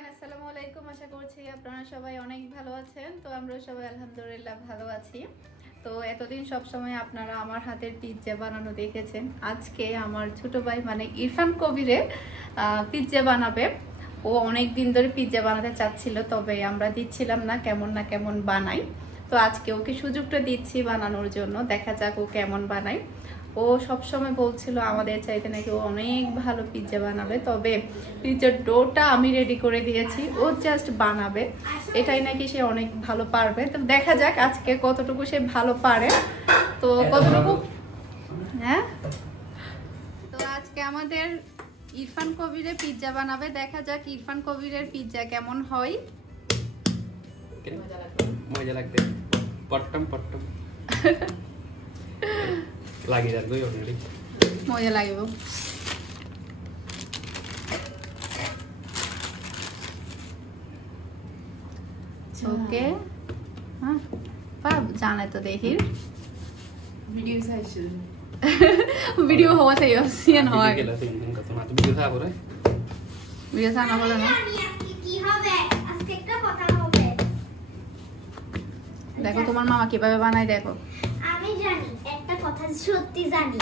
Everyone আসসালামু আলাইকুম। আশা করছি আপনারা সবাই অনেক ভালো আছেন। তো আমরা সবাই আলহামদুলিল্লাহ ভালো আছি। তো এতদিন সব সময় আপনারা আমার হাতের পিৎজা বানানো দেখেছেন। আজকে আমার ছোট ভাই মানে ইরফান কবিরে পিৎজা বানাবে। ও অনেক দিন ধরে পিৎজা বানাতে চাচ্ছিল, তবে আমরা দিচ্ছিলাম না, কেমন বানাই। তো আজকে ওকে সুযোগটা দিচ্ছি বানানোর জন্য, দেখা যাক ও কেমন বানায়। ও সবসময় বলছিল আমাদের চাইতে নাকি ও অনেক ভালো পিৎজা বানাবে, তবে পিৎজার ডোটা আমি রেডি করে দিয়েছি, ও জাস্ট বানাবে। এটাই নাকি সে অনেক ভালো পারবে। তো দেখা যাক আজকে কতটুকু সে ভালো পারে, তো কতটুকু। হ্যাঁ, তো আজকে আমাদের ইরফান কবিরের পিৎজা বানাবে। দেখা যাক ইরফান কবিরের পিৎজা কেমন হয়। মজা লাগবে। পট্টম পট্টম লাগি যাবে অলরেডি, মজা লাগিব। ওকে, হ্যাঁ পাব জানে তো দেখি ভিডিও চাইছিল। ভিডিও হওয়া চাই সিয়ান হয়। গেলা তিন দিন কত মাত্র ভিডিও থাকবে রে। ভিডিও সানা বলে না, কি হবে আজকে একটা কথা হবে। দেখো তোমার মামা কিভাবে বানায় দেখো। আমি জানি একটা কথা, সত্যি জানি।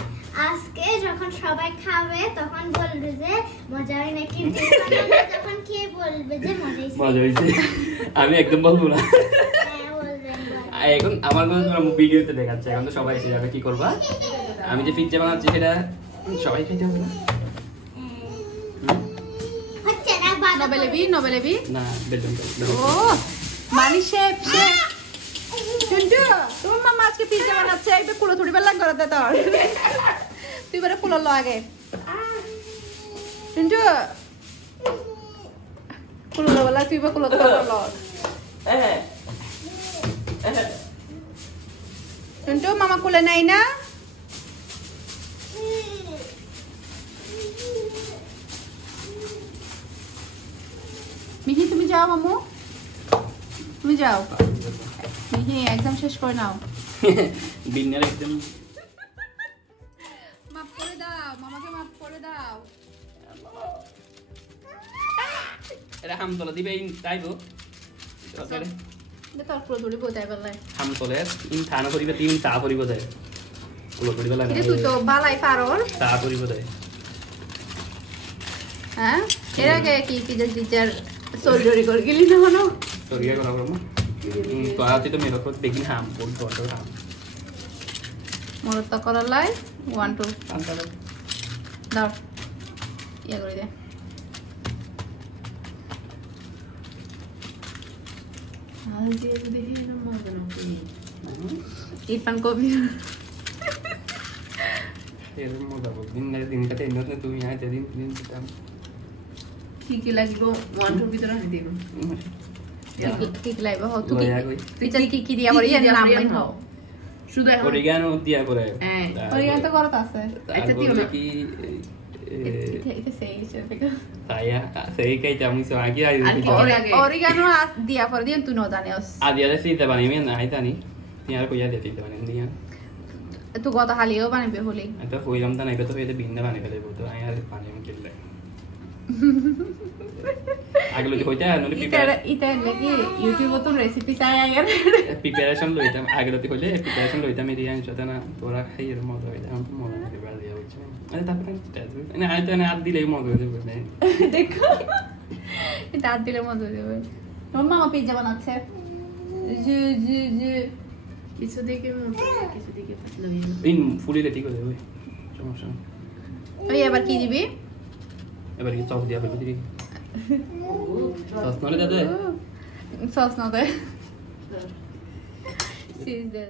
আজকে যখন সবাই খাবে তখন বলবে যে মজা হয় না, কিন্তু তখন কে বলবে যে মজা হয়েছে। আমি একদম বলবো না। হ্যাঁ বলবেন। এখন আমার ভিডিওতে দেখাচ্ছে, এখন তো সবাই এসে যাবে, কি করবা? আমি যে পিৎজা বানাচ্ছি সেটা সবাই খেতে হবে না। হচ্ছে না বাবা নবেলেবি না বেলুন ও মানি শেফ শুনছো, তোমার মামা আজকে পিৎজা বানাচ্ছে, একটু কুলো থুড়ি বেলা করে দে তোর। তুই বলে কুলো লো আগে, শুনছো কুলো লো বলা, তুই বা কুলো লো। শুনছো মামা কুলে নাই না। মিহি তুমি যাও মামু, তুমি যাও। মিহি একদম শেষ করে নাও। বিন্যার একদম মাফ করে দাও, মামাকে মাফ করে দাও। এটা হামতলা দিবে তাইবো তোর পুরো ধরে বোঝাই বললাই হামতলে ইন থানা করিবে তিন তা করিব যায় পুরো করিবে লাগে তুই তো বালাই পারর তা করিব যায়। হ্যাঁ এর আগে কি পিজার সোলজরি করে গেলি না হলো তো রিয়া করা করব তো আজকে তো মেরা তো দেখি হাম বল তো হাম মরত করার লাই 1 2 আনতালে দাও ইয়া করে দে। আজ যে দেখি না মজা না কি। ইরফান কবির এর মজা বল দিনটা এমনি তুমি আজ দিন দিতাম কি লাগিব 1 2 ভিতরে আমি দেব। ঠিক লাইব হ তুই পিজার কি দিয়া বলি এর নাম নাই হ শুধু এখন অরিগানো দিয়া করে হ্যাঁ ওরিগান তো করত আছে আচ্ছা দিও না কি এটা সেই হিসেবে saya saya kayak jamu so lagi aja আর কি ওর আগে ওরিগানো দিয়া পরে দিন তুই ন জানিস ada sih tapi ini nah itu nih ini aku ya dia tidak nih dia তুই কত হালিও বানাবে হলি itu kue lam tanah itu tuh itu bina nih kalau itu ayah panen mungkin lah agak lebih hoja nanti ইটা লাগি YouTube তো recipe চাই আগে preparation lo itu agak lebih hoja preparation lo itu media yang sudah na orang kayak mau tuh itu aku mau nanti balik ya ucap ada tapi kan tidak ini ada nih ada lagi mau tuh itu bener দেখো দাঁত দিলে মজা দেবে। তোমার মামা pizza বানাচ্ছে জি জি জি কিছু দেখে মজা কিছু দেখে পাতলা হয়ে গেল। ini fully letih kok deh সমস্যা ওই এবার কি দিবি এবার কি চপ দিয়া বলি সস নলে দাদা সস না দে সিজ দে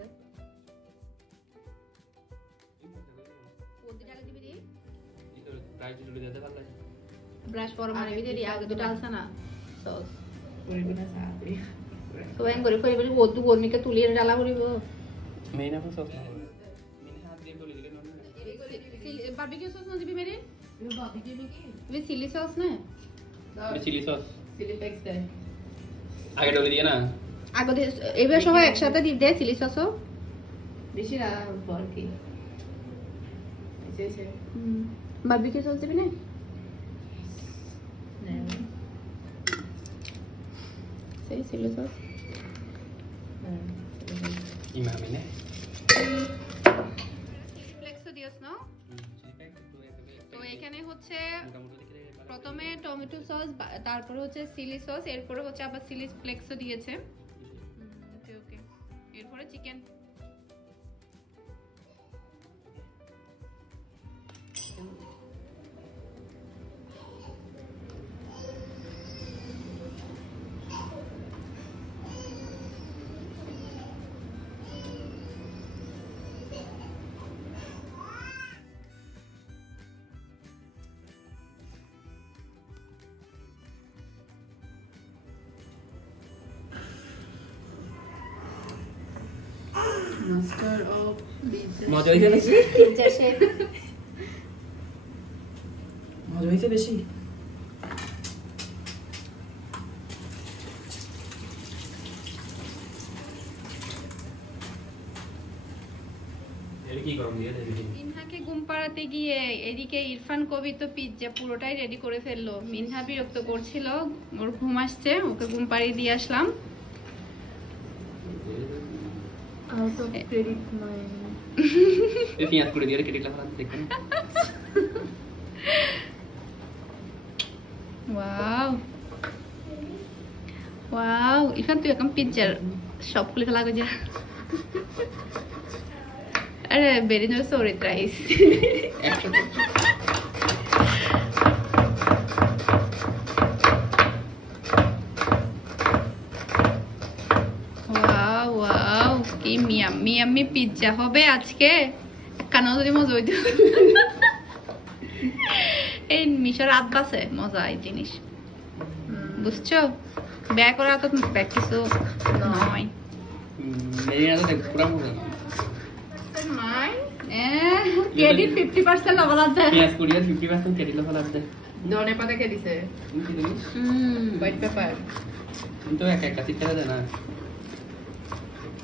কোদি ডাল দিবি দি itu try dulu দাদা ভালো লাগে ব্রাশ পর মারবি দি আগে তো ডালছ না সস করবি না সাথে তো এন করে কই বলি ওদু গরমিকে তুলিয়ে ডালা করিব মেইন এখন সস না মেইন হাত দিয়ে বলি দিলে নলে বারবিকিউ সস না দিবি মেরে ভাবি কি নাকি वे চিলি সস না চিলি সস চিলি ফ্লেক্স দেয় আগে ডলে দিয়ে না আগে এবার সবাই একসাথে দি দে চিলি সসও বেশি না পর কি এসে বারবিকিউ সস দিবি না চিলি সস ইমামিনে ফ্লেক্সও দিওস না। তো এখানে হচ্ছে প্রথমে টমেটো সস, তারপরে হচ্ছে চিলি সস, এরপরে হচ্ছে আবার চিলি ফ্লেক্সও দিয়েছে। ওকে ওকে, এরপরে চিকেন। মাস্টার অফ মজা হয়েছে বেশি, পিৎজা শেফ। মজা হয়েছে বেশি। এর কি গরম দিয়ে দেবে? মিনহাকে ঘুম পাড়াতে গিয়ে এদিকে ইরফান কবি তো পিৎজা পুরোটাই রেডি করে ফেললো। মিনহা বিরক্ত করছিল, ওর ঘুম আসছে, ওকে ঘুম পাড়িয়ে দিয়ে আসলাম। আউট অফ ক্রেডিট মাই এই পেঁয়াজ করে দিয়ে কেটে লাগা দেখেন। ওয়াও ওয়াও, ইরফান তুই এখন পিৎজার সব খুলে ফেলা যা। আরে very no sorry tries. Wow wow, কি মিয়াম্মি ইয়াম্মি পিৎজা হবে আজকে। কানাও যদি মজা হইতো। এই মিশর আব্বাসে মজা এই জিনিস, বুঝছো? ব্যয় করা তো ব্যাগ কিছু নয়। মেরিনা তো পুরো মজা। ক্রেডিট 50% লাগালা দেয়। পেঁয়াজ করে দিয়ে 50% কেটে লাগা দেয়। ধনে পাতা কে দিছে কি জিনিস? হোয়াইট পেপার কিন্তু এক একটা সিটটা দেয় না।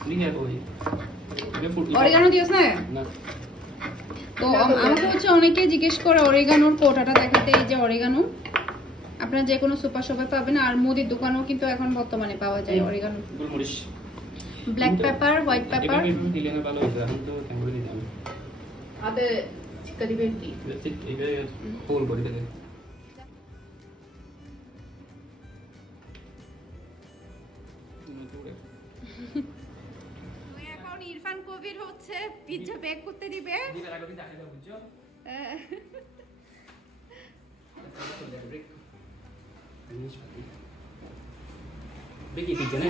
লিখে কই? অরিগানো দিওস না? না। তো আমাকে হচ্ছে অনেকে জিজ্ঞেস করে অরিগানোর কোটাটা দেখাতে। এই যে অরিগানো আপনারা যে কোনো সুপার শপে পাবেন, আর মুদির দোকানেও কিন্তু এখন বর্তমানে পাওয়া যায় অরিগানো। গোলমরিচ। Black pepper, white paper. এটা দিলে না ভালো হবে, এখন তো ট্যাঙ্গুরি দিলাম। আদে চিকা দিবেন কি এইটা হোল করে দেবে। এখন ইরফান কবির হচ্ছে পিৎজা বেক করতে দিবে। দিবে আগে দিতে আগে বুঝছো? বেকি পিৎজা না?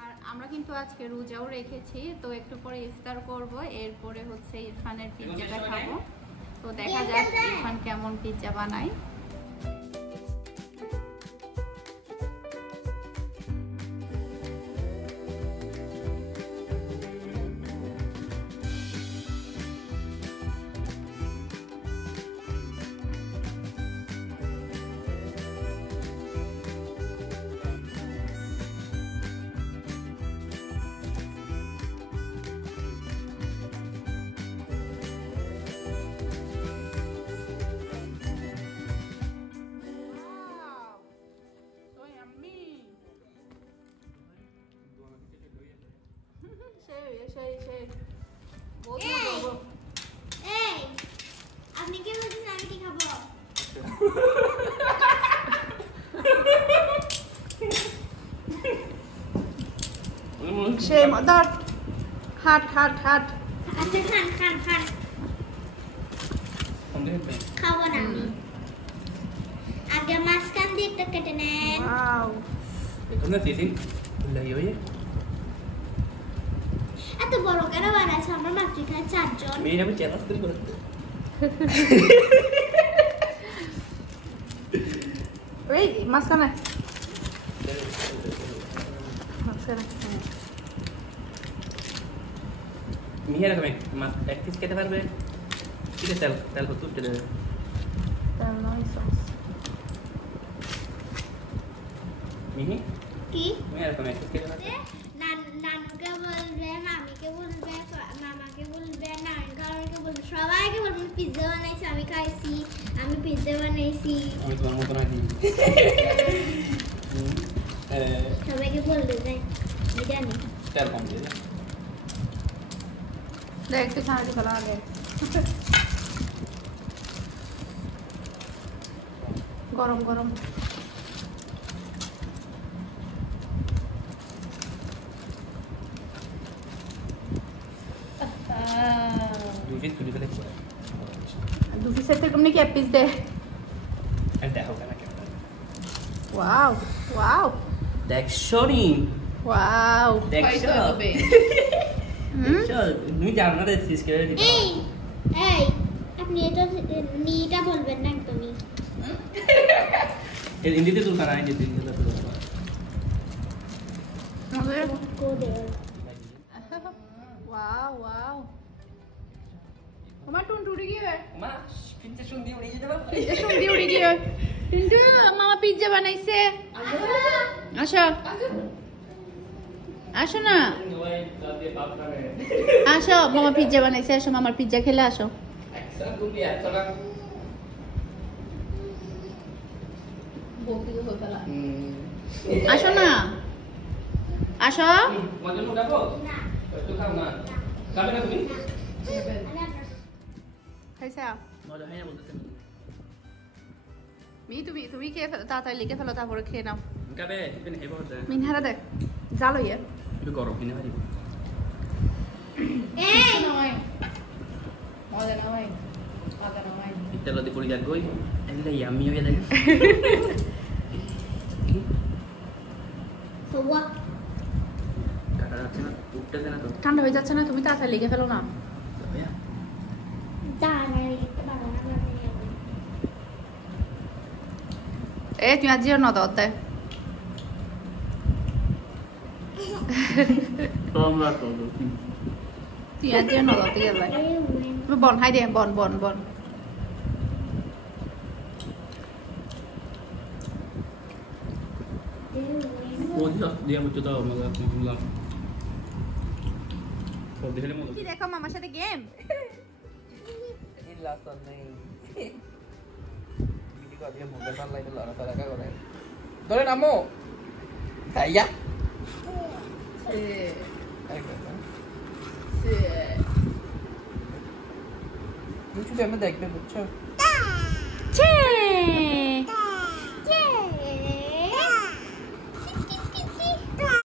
আর আমরা কিন্তু আজকে রোজাও রেখেছি, তো একটু পরে ইফতার করব, এরপরে হচ্ছে ইরফানের পিৎজাটা খাবো। তো দেখা যাক ইরফান কেমন পিৎজা বানায়। এই আপনি কি বলছেন আমি কি খাবো? সে মদর হাট হাট হাট। আচ্ছা খান খান খান। খাবো না আমি। আগে মাঝখান দিয়ে একটা কেটে নেন। ওয়াও, এখানে সিসি লাই হয়ে এত বড় কেন বানাইছে? আমরা মাত্র এখানে 4 জন। মেয়ে আমি চ্যালেঞ্জ করি করে এই মাছখানে মিহি রকম মাছ এক পিস খেতে পারবে। ঠিক আছে, তেল তেল হতো তেল মিহি কি? মিহি রকম এক পিস খেতে পারবে। নানুকে বলবে, মামিকে বলবে, মামাকে বলবে, নানিকে বলবে, সবাইকে বলবে পিৎজা বানাইছে, আমি খাইছি, আমি পিৎজা বানাইছি, আমি তোমার মতো নাকি সবাইকে বলতে যাই, আমি জানি। তেল কম দিয়ে দেখ একটু ছানাটি ফেলা আগে। গরম গরম। দুই পিস তুলি ফেলে দু পিসের থেকে তুমি কি এক পিস দে? দেখো কেন কেমন ওয়াও ওয়াও দেখছো নি ওয়াও। খাইতে হবে। তুমি জানো না রেসিস করে দিতে এই এই আপনি এটা নিটা বলবেন না একদমই। এর হিন্দিতে তুলকা না হিন্দিতে কোদে ওয়াও ওয়াও। আমার টুনটু উড়ে গিয়ে মা পিজ্জা শুনদি উড়ে যেতে পারবে পিজ্জা শুনদি উড়ে গিয়ে টুনটু মামা পিজ্জা বানাইছে। আসো আসো না, ওই দাদি বাপ করে আসো মামা পিজ্জা বানাইছে, আসো মামার পিজ্জা খেলে আসো। একসাথে তুমি একসাথে বকি হয়ে ফেলা। আসো না আসো। মজা নো খাবো না একটু খাও না খাবে না তুমি আমি আপনার খাইছা মজা হয় না বলতেছে তুমি খেয়ে ফেলো, তাড়াতাড়ি লিখে ফেলো, তারপরে খেয়ে নাও। খাবে এখানে হেবা হচ্ছে মিনহারা দেখ জালো ইয়ে। একটু গরম কিনে ভাই এই নয় মজা নয় মজা নয়। তেল দি পড়ি যাগই এলে ইয়ামি হয়ে যায় সোয়া কাটা যাচ্ছে না উঠতেছে না তো ঠান্ডা হয়ে যাচ্ছে না, তুমি তাড়াতাড়ি লিখে ফেলো না। ভাইয়া দাঁড়া লিখতে পারবো না এ তুই আজিও ন দত দে তোমরা তো তুই আজিও ন দত গেল তুমি বন হাই দে বন বন বন। ওদি দিয়া মুcho দাও মজা লাভ সব দেখলে মজা কি দেখো মামার সাথে গেম। এই লাস্ট নেই ভিডিও করে মোবাইল পার লাইতে লড়া ফেরা করে ধরে নামো তাইয়া ইউটিউবে আমি দেখবে বুঝছো